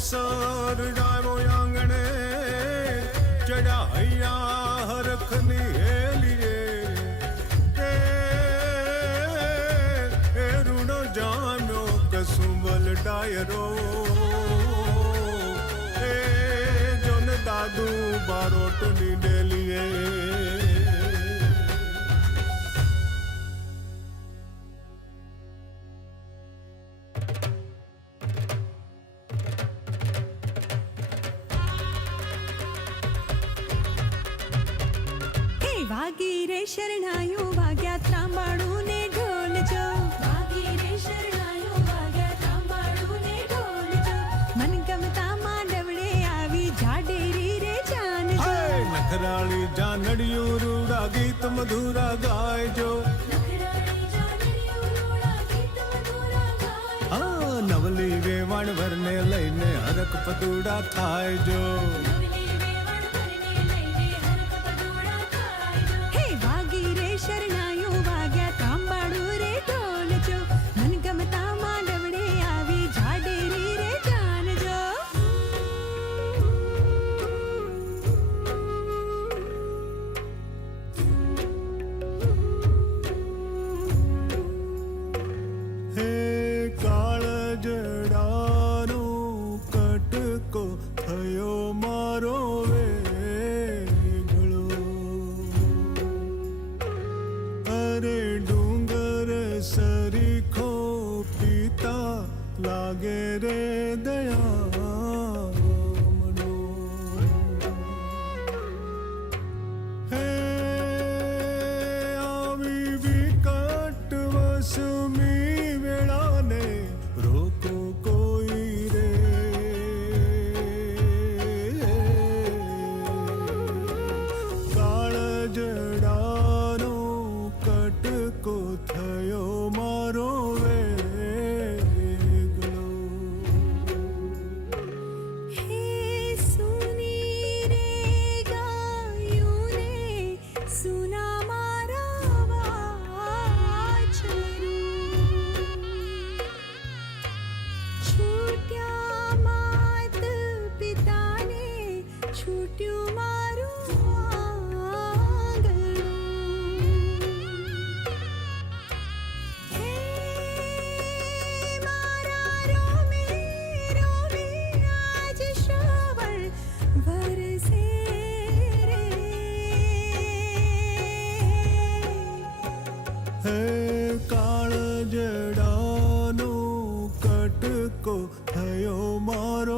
સર જાયો આંગણે ચડાયા હરખની હેલીએ એ રૂડો જામ્યો કસુંબલ ડાયરો એ જોન દાદુ બારોટની ડેલીએ વાગી રે શરણાયું વાગ્યા ત્રાંબાળું ને ઢોલ જો વાગી રે શરણાયું વાગ્યા ત્રાંબાળું ને ઢોલ જો મન ગમતા માંડવડે આવી જાડેરી રે જાન જો નખરાળી જાનડિયું રૂડા ગીત મધુરા ગાયજો નવલી વેવાણ વરને લઈને હરક પદુડા ખાયજો શરણાયું વાગ્યા ત્રાંબાળું રે ઢોલ જો મન ગમતા માંડવડે આવી જાડેરી રે જાન જો હે કાળ જડાનો કટકો થયો મારો ડુંગર સરીખો પીતા લાગે રે દયા મનો હે આવી વિકટ વસમી વેળાને રોકો કોઈ રે કાળ જડાનો કટકો થયો મારો વેગળો હે સુની રે ગાયું રે સુના મારા વાછરું છૂટ્યા માત પિતાને છૂટ્યું મારું હે કાળ જડાનો કટકો થયો મારો